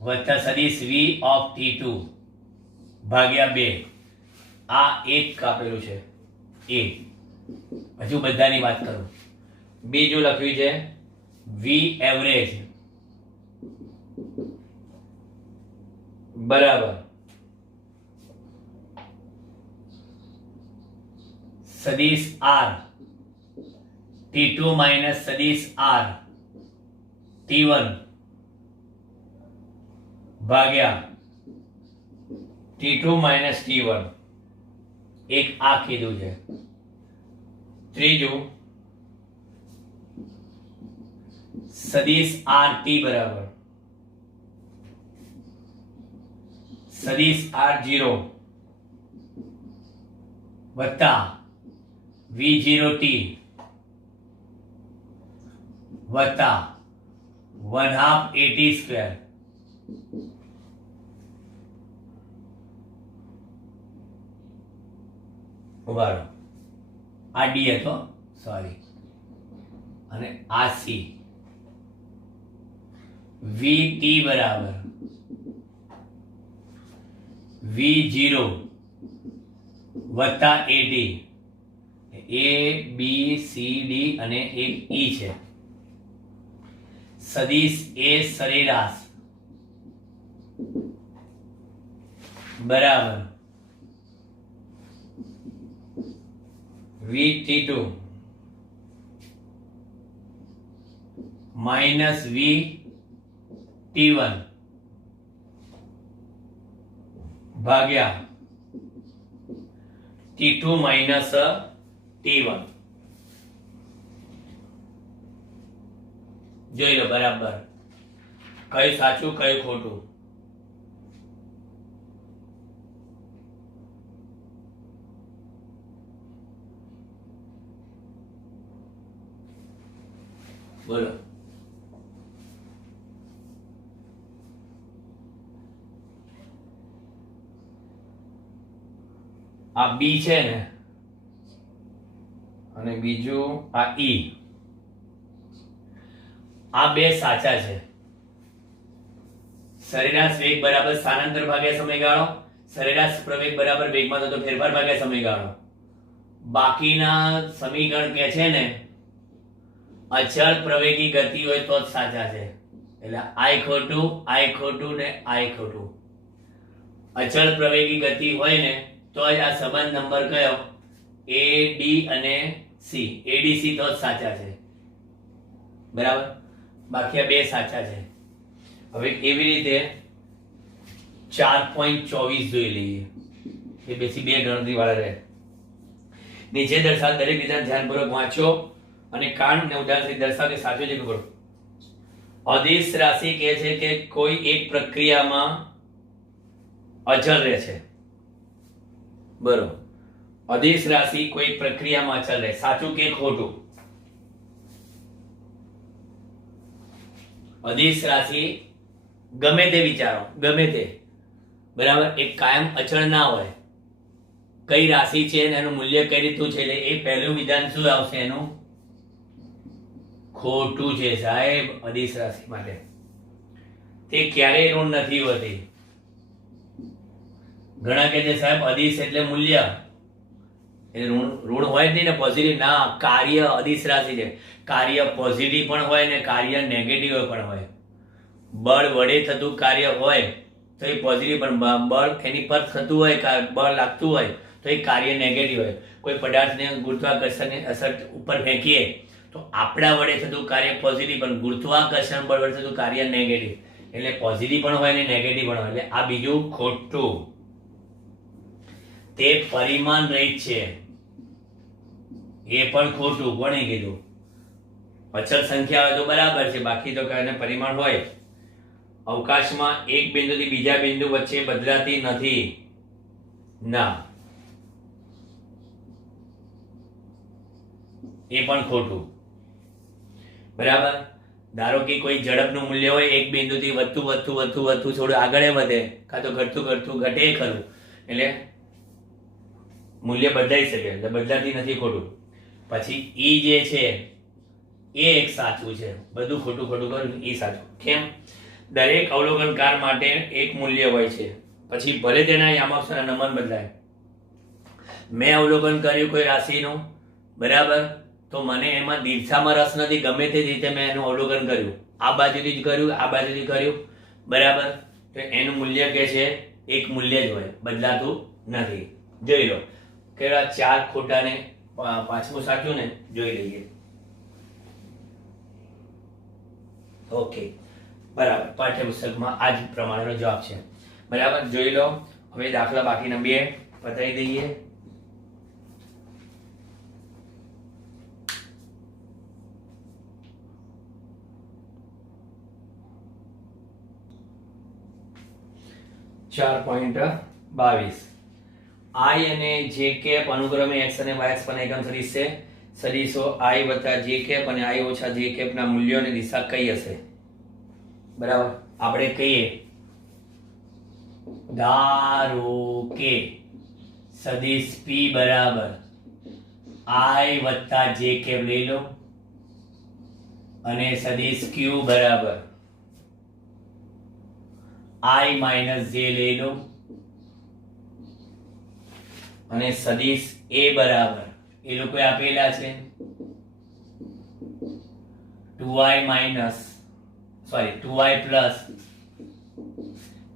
વત્તા સદિશ v ઓફ t2 ભાગ્યા 2. આ એક કાપેલું છે એ. હજુ બધાની વાત કરું. બીજું લખ્યું છે v એવરેજ બરાબર સદિશ r t2 માઇનસ સદિશ r t1 ભાગ્યા t2 માઇનસ t1. એક આ કીધું છે. ત્રીજું સદિશ rt બરાબર સદિશ r0 વત્તા v0t વત્તા 1/2 at સ્ક્વેર. ઉભારો આ ડી હતો સોરી અને આ સી. vt બરાબર v0 વત્તા at. a b c d અને એક e છે. સદિશ a સરેરાશ બરાબર vt2 માઇનસ vt1 ભાગ્યા t2 માઇનસ t1. જોઈ લો બરાબર કયું સાચું કયું ખોટું. બોલો. આ બી છે ને અને બીજું આ ઈ. આ બે સાચા છે. સરેરાશ વેગ બરાબર સ્થાનાંતર ભાગ્યા સમયગાળો, સરેરાશ પ્રવેગ બરાબર વેગમાં થતો ફેરફાર ભાગ્યા સમયગાળો. બાકીના સમીકરણ કે છે ને અચળ પ્રવેગી ગતિ હોય તો જ સાચા છે. એટલે આય ખોટું ને આય ખોટું. અચળ પ્રવેગી ગતિ હોય ને તો જ આ સંબંધ નંબર કયો એ ડી અને સી એડીસી તો જ સાચા છે. બરાબર. બાકી આ બે સાચા છે. હવે એવી રીતે 4.24 જોઈ લઈએ કે બેસી બે ગણતરી વાળા રહે. નીચે દર્શાવ દરેક વિધાન ધ્યાનપૂર્વક વાંચો અને કાંડ ને ઉદાહરણ દર્શાવ કે સાચું છે કે ખોટું. અદિશ રાશિ કહે છે કે કોઈ એક પ્રક્રિયામાં અચળ રહે છે. બરોબર. અદિશ રાશિ કોઈ પ્રક્રિયામાં અચળ રહે. સાચું કે ખોટું? અદિશ રાશિ ગમે તે વિચારો ગમે તે બરાબર એક કાયમ અચળ ના હોય. કઈ રાશિ છે અને એનું મૂલ્ય કઈ રીતનું છે એટલે એ પહેલું વિધાન શું આવશે એનું ખોટું છે સાહેબ. અદિશ રાશિ માટે તે ક્યારેય ઋણ નથી હોતી. ઘણા કહે છે સાહેબ અદિશ એટલે મૂલ્ય એટલે ઋણ હોય જ નહીં ને પોઝિટિવ. ના, કાર્ય અદિશ રાશિ છે. કાર્ય પોઝિટિવ પણ હોય ને કાર્ય નેગેટિવ પણ હોય. બળ વડે થતું કાર્ય હોય તો એ પોઝિટિવ પણ બળ એની પર થતું હોય બળ લાગતું હોય તો એ કાર્ય નેગેટિવ હોય. કોઈ પદાર્થને ગુરુત્વાકર્ષણની અસર ઉપર ફેંકીએ તો આપણા વડે થતું કાર્ય પોઝિટિવ પણ ગુરુત્વાકર્ષણ બળ વડે થતું કાર્ય નેગેટિવ. એટલે પોઝિટિવ પણ હોય ને નેગેટિવ પણ હોય. એટલે આ બીજું ખોટું. તે પરિમાણ રહિત છે એ પણ ખોટું. કોણે કીધું? અચળ સંખ્યા હોય તો બરાબર છે, બાકી તો કઈને પરિમાણ હોય. અવકાશમાં એક બિંદુથી બીજા બિંદુ વચ્ચે બદલાતી નથી. ના, એ પણ ખોટું. બરાબર. ધારો કે કોઈ ઝડપનું મૂલ્ય હોય એક બિંદુથી વધતું થોડું આગળ વધે કાં તો ઘટતું ઘટે ખરું, એટલે મૂલ્ય બદલાઈ શકે, એટલે બદલાતી નથી ખોટું. પછી ઈ જે છે એ એક સાચું છે, બધું ખોટું કરું એ સાચું. કેમ? દરેક અવલોકનકાર માટે એક મૂલ્ય હોય છે, પછી ભલે તેના યામક નમન બદલાય. મેં અવલોકન કર્યું કોઈ રાશિનું, બરાબર, તો મને એમાં દીર્ઘામાં રસ નથી, ગમે તે રીતે મેં એનું અવલોકન કર્યું, આ બાજુથી જ કર્યું, આ બાજુથી કર્યું, બરાબર, તો એનું મૂલ્ય કે છે એક મૂલ્ય જ હોય, બદલાતું નથી. જોઈ લો કેવા 4 ખોટા ને 5મું સાચું ને, જોઈ લઈએ. ઓકે, બરાબર, પાઠ્યપુસ્તકમાં આ જ પ્રમાણેનો જવાબ છે. બરાબર, જોઈ લો. હવે દાખલા બાકીના 2 બતાવી દઈએ. I અને J કેપ અનુક્રમે x અને y અક્ષ પરના એકમ સદિશ છે. સદિશો I વત્તા J કેપ અને I ઓછા J કેપ ના મૂલ્યોની દિશા કઈ હશે? બરાબર, આપણે કહીએ ધારો કે સદિશ P બરાબર I વત્તા J કેપ લઈ લો અને સદિશ Q બરાબર I માઇનસ J લઈ લો અને સદિશ A બરાબર એ લોકો આપેલા છે 2i પ્લસ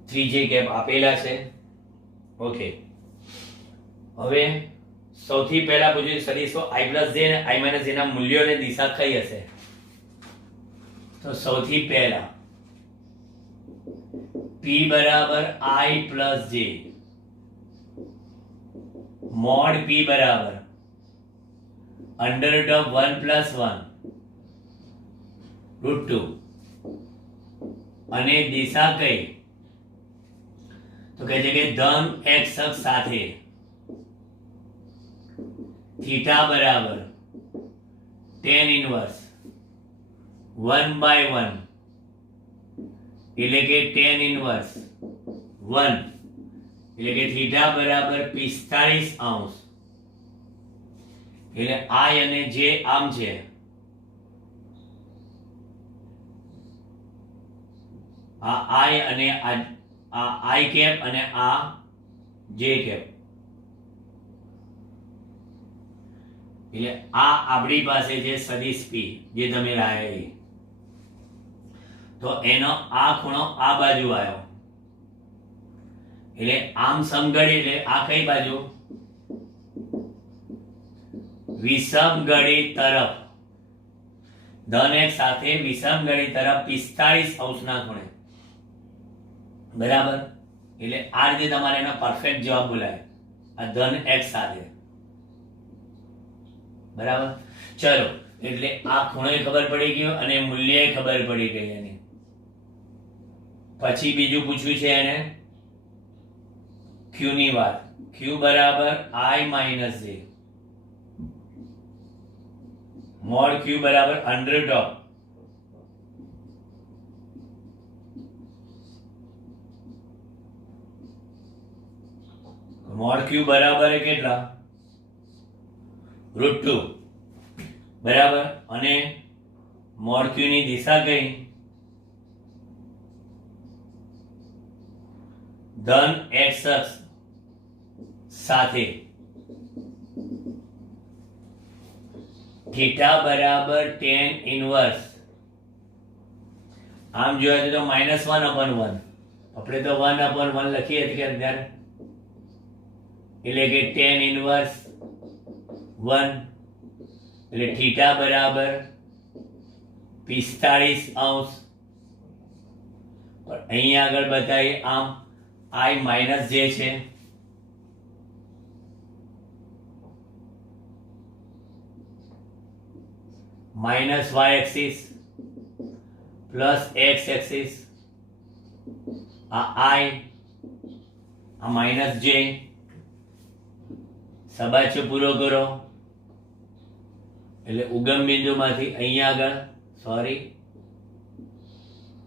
3j કેપ આપેલા છે. ઓકે, હવે સૌથી પહેલા પૂછ્યું સદિશો i પ્લસ j અને i માઇનસ j ના મૂલ્યોની દિશા કઈ હશે? તો સૌથી પહેલા p બરાબર i plus j, mod p બરાબર under root of 1 plus 1 root 2 અને દિશા કઈ? તો કહે છે કે ધન x અક્ષ સાથે થીટા બરાબર tan ઇનવર્સ 1/1 એટલે કે tan ઇનવર્સ 1 એટલે કે થીટા બરાબર 45 અંશ. એટલે I અને J આમ છે, આ I અને આ I કેપ અને આ J કેપ. એટલે આ આપણી પાસે છે સદિશ P જે તમે લાયા, તો એનો આ ખૂણો આ બાજુ આવ્યો, એટલે આમ સમઘડી, એટલે આ કઈ બાજુ? વિષમઘડી તરફ, ધન એક સાથે વિષમઘડી તરફ 45 અંશના ખૂણે. બરાબર, એટલે આ રીતે તમારે એનો પરફેક્ટ જવાબ બોલાય, આ ધન એક સાથે. બરાબર, ચલો, એટલે આ ખૂણો ખબર પડી ગયો અને મૂલ્ય ખબર પડી ગઈ એની. પછી બીજું પૂછ્યું છે એને q ની વાત. q બરાબર i minus j, mode q બરાબર under root of mode q બરાબર કેટલા? રૂટ 2, બરાબર, અને મોડ q ની દિશા કઈ? ધન x અક્ષ સાથે થીટા બરાબર tan ઇનવર્સ, આમ જોયા તો -1/1, આપણે તો 1/1 લખીએ કે અંદર, એટલે કે tan ઇનવર્સ 1 એટલે થીટા બરાબર 45 અંશ. પણ અહીંયા આગળ બતાવીએ આમ I માઇનસ J છે, minus y axis plus x axis, આ I, આ માઇનસ J, સબાચ્યો પૂરો કરો એટલે ઉગમ બિંદુમાંથી અહીંયા આગળ સોરી,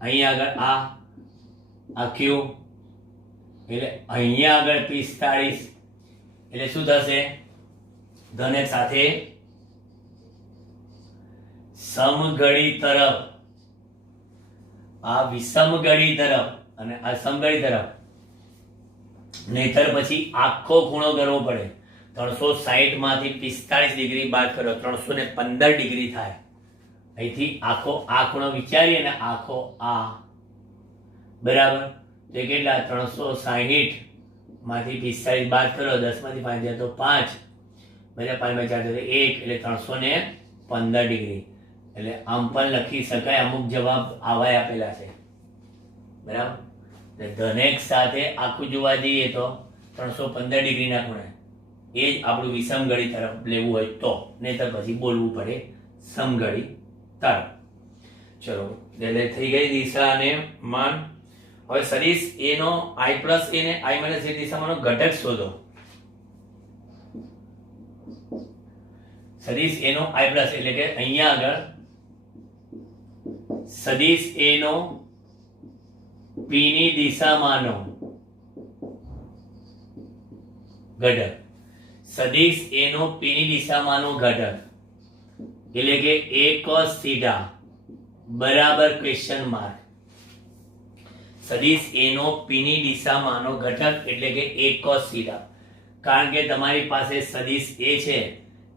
અહીંયા આગળ આ ક્યુ, એટલે અહીંયા આગળ 45, એટલે શું થશે? ધન સાથે સમઘડી તરફ, આ વિષમઘડી તરફ અને આ સમઘડી તરફ, નહીતર પછી આખો ખૂણો કરવો પડે. 360 માંથી 45 ડિગ્રી બાદ કરો 315 ડિગ્રી થાય. અહીંથી આખો આ ખૂણો વિચારીએ ને, આખો આ બરાબર, તો કેટલા? 360 માંથી 45 બાદ કરો, 10 માંથી 5 જાય તો 5, બરાબર, 5 માંથી 4 તો 1, એટલે 315 ડિગ્રી. એટલે આમ પણ લખી શકાય. અમુક જવાબ આવા આપેલા છે, બરાબર. ધનેક સાથે આખું જોવા જઈએ તો 315 ડિગ્રીના ખૂણે, એ જ આપણું વિષમઘડી તરફ લેવું હોય તો, નહીતર પછી બોલવું પડે સમઘડી તરફ. ચલો, એટલે થઈ ગઈ દિશા અને માન. હવે સદિશ a નો i પ્લસ a ને i માઇનસ a દિશામાંનો ઘટક શોધો. સદિશ a નો i પ્લસ, એટલે કે અહીંયા આગળ સદિશ a નો p ની દિશામાંનો ઘટક. સદિશ a નો p ની દિશામાંનો ઘટક એટલે કે a cos થીટા બરાબર ક્વેશ્ચન માર્ક. સદિશ a નો p ની દિશામાંનો ઘટક એટલે કે a cos થીટા. કારણ કે તમારી પાસે સદિશ a છે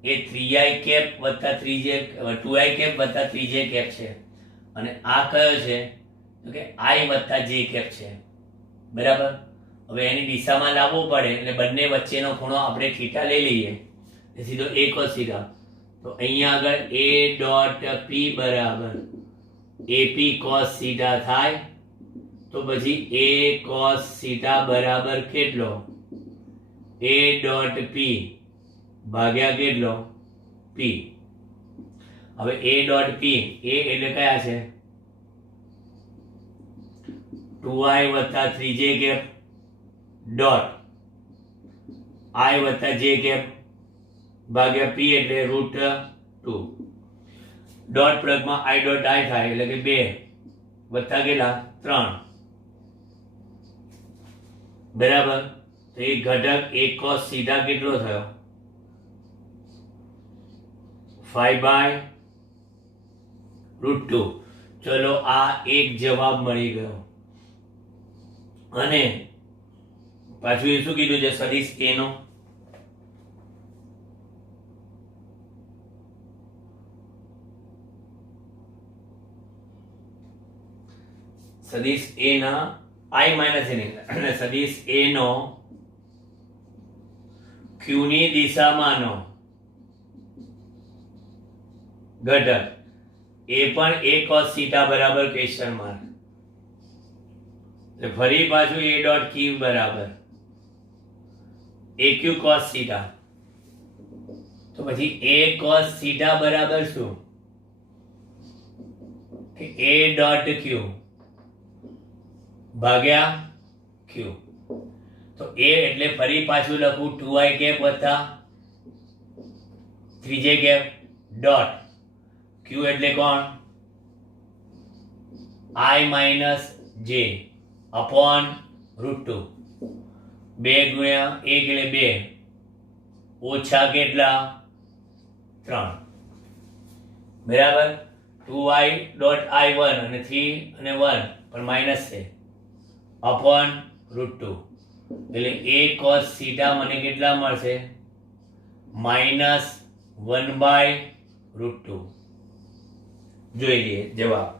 એ 3i કેપ વત્તા 2i કેપ વત્તા 3j કેપ છે, અને આ કયો છે? તો કે i વત્તા j કેપ છે, બરાબર. હવે એની દિશામાં લાવવો પડે એટલે બંને વચ્ચેનો ખૂણો આપણે થીટા લઈ લઈએ, સીધો a cos થીટા. તો અહીંયા આગળ a ડોટ p બરાબર ap cos થીટા થાય. તો પછી a cos થીટા બરાબર કેટલો? a ડોટ p ભાગ્યા કેટલો? p. હવે a ડોટ p, a એટલે કયા છે? 2i વત્તા 3j કેપ ડોટ i વત્તા j કેપ ભાગ્યા p એટલે √2. ડોટ પ્રોડક્ટમાં i ડોટ i થાય એટલે કે 2 વત્તા કેટલા? 3, બરાબર. તો એ ઘટક a cos થીટા કેટલો થયો? 5/√2. ચલો, આ એક જવાબ મળી ગયો. અને પાછું એ શું કીધું છે? સદિશ a નો સદિશ a ના i માઇનસ a અને સદિશ a નો q ની દિશામાંનો ઘટક એ પણ a cos થીટા બરાબર ક્વેશ્ચન માર્ક. એટલે ફરી પાછું a ડોટ q બરાબર aq cos થીટા. તો પછી a cos થીટા બરાબર શું? કે a ડોટ q ભાગ્યા q. તો a એટલે ફરી પાછું લખું 2i કેપ વત્તા 3j કેપ ડોટ q એટલે કોણ? i minus j upon √2. 2 ગુણ્યા 1 એટલે 2 ઓછા કેટલા? 3, બરાબર. 2i ડોટ i1 અને 3 અને 1 પણ માઇનસ છે, અપોન √2. એટલે a cos થીટા મને કેટલા મળશે? -1/√2. જોઈ લઈએ જવાબ.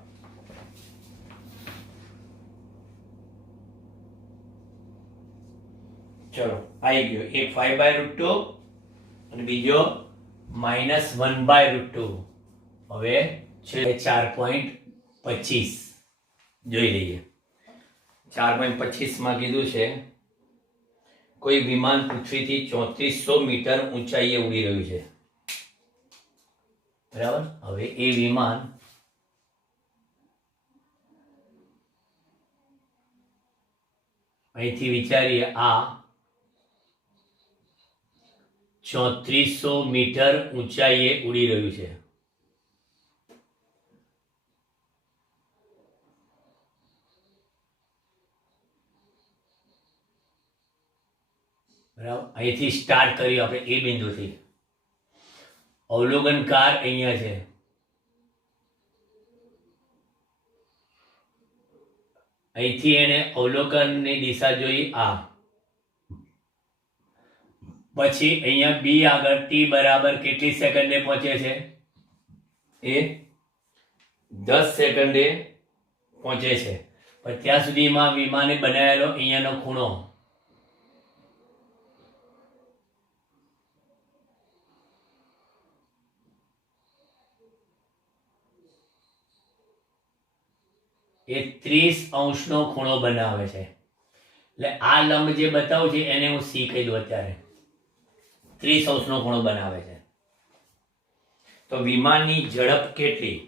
ચલો, આવી ગયો. એક 5/√2 અને બીજો -1/√2. હવે છે 4.25. જોઈ લઈએ. 4.25 માં કીધું છે કોઈ વિમાન પૃથ્વીથી 3400 મીટર ઊંચાઈએ ઉડી રહ્યું છે, બરાબર. હવે એ વિમાન અહીંથી વિચારીએ, આ 3400 મીટર ઊંચાઈએ ઉડી રહ્યું છે. બરાબર. અહીંથી સ્ટાર્ટ કર્યું આપણે એ બિંદુથી. અવલોકનકાર અહીંયા છે. અહીંથી એને અવલોકનની દિશા જોઈ આ. પછી અહીંયા બી આગળ ટી બરાબર કેટલી સેકન્ડે પહોંચે છે? એ 10 સેકન્ડે પહોંચે છે. પણ ત્યાં સુધીમાં વિમાને બનાવેલો અહીંયાનો ખૂણો એ 30° ખૂણો બનાવે છે. એટલે આ લંબ જે બતાવું છે એને હું સી કહી દઉં અત્યારે. 30° ખૂણો બનાવે છે. તો વિમાનની ઝડપ કેટલી?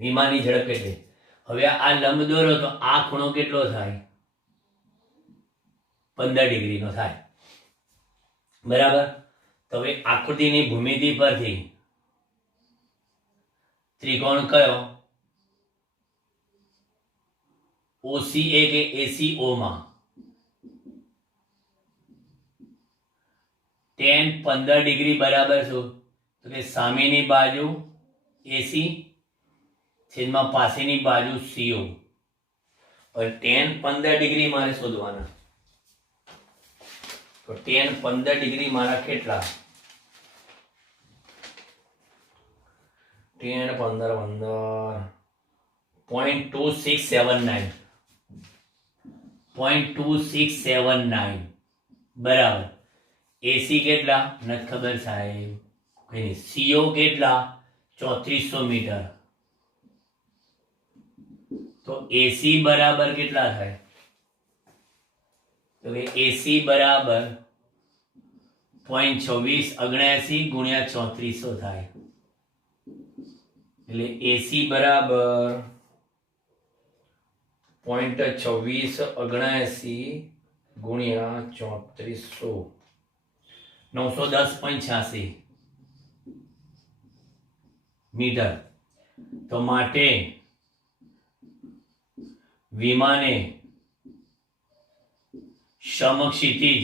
વિમાનની ઝડપ કેટલી? હવે આ લંબ દોરો તો આ ખૂણો કેટલો થાય? 15° નો થાય. બરાબર. તો હવે આકૃતિની ભૂમિતિ પરથી ત્રિકોણ કયો? OCA કે ACO માં tan 15° બરાબર શું? તો કે સામેની બાજુ AC છેદમાં પાસેની બાજુ CO. और tan 15° મારે શોધવાના. તો tan 15° મારા કેટલા? tan 15 0.2679 0.2679 બરાબર. એસી કેટલા? નથી ખબર સાહેબ. CO કેટલા? 3400 મીટર. તો એસી બરાબર કેટલા થાય? તો એસી બરાબર 0.2679 ગુણ્યા 3400 થાય. એટલે એસી બરાબર 0.2679 ગુણ્યા 3400 910.86 મીટર. તો માટે વિમાને સમક્ષિતિજ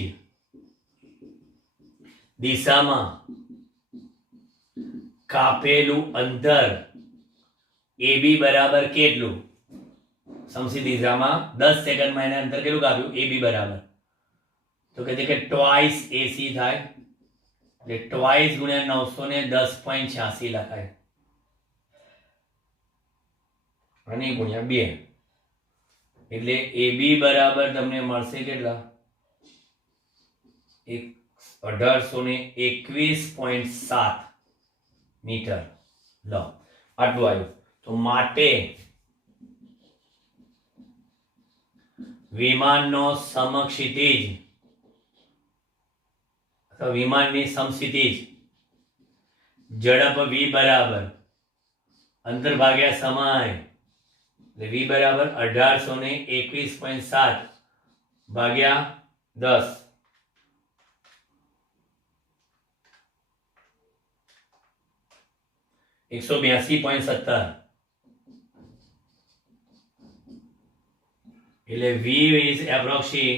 દિશામાં કાપેલું અંતર AB બરાબર કેટલું? સમક્ષિતિજ દિશામાં 10 સેકન્ડમાં એને અંતર કેટલું કાપ્યું? AB બરાબર. તો કહે છે કે ટ્વાઇસ AC થાય. એટલે ટ્વાઇસ ગુણ્યા 910.86 લખાય. અને ગુણ્યા 2. એટલે AB બરાબર તમને મળશે કેટલા? 1821.7 મીટર. લો આટલું આવ્યું. તો માટે વિમાનનો સમક્ષિતિજ અથવા વિમાનની સમક્ષિતિજ ઝડપ v બરાબર અંતર ભાગ્યા સમય. એટલે v બરાબર 1821.7 ભાગ્યા 10 182.17. એટલે v is approximately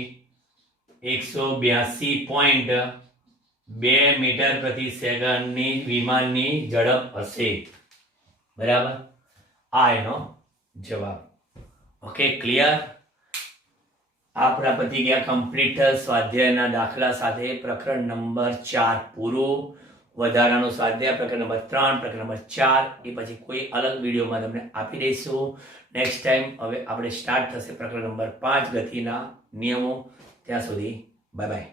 182.2 મીટર પ્રતિ સેકન્ડની વિમાનની ઝડપ હશે. બરાબર. આ એનો જવાબ. Okay, clear? આપણા પતી ગયા કમ્પ્લીટ સ્વાધ્યાયના દાખલા સાથે પ્રકરણ નંબર 4 પૂરું. વધારાનો સ્વાધ્યાય પ્રકરણ નંબર 3, પ્રકરણ નંબર 4 એ પછી કોઈ અલગ વિડીયોમાં તમને આપી દઈશું. નેક્સ્ટ ટાઈમ હવે આપણે સ્ટાર્ટ થશે પ્રકરણ નંબર 5 ગતિના નિયમો. ત્યાં સુધી બાય બાય.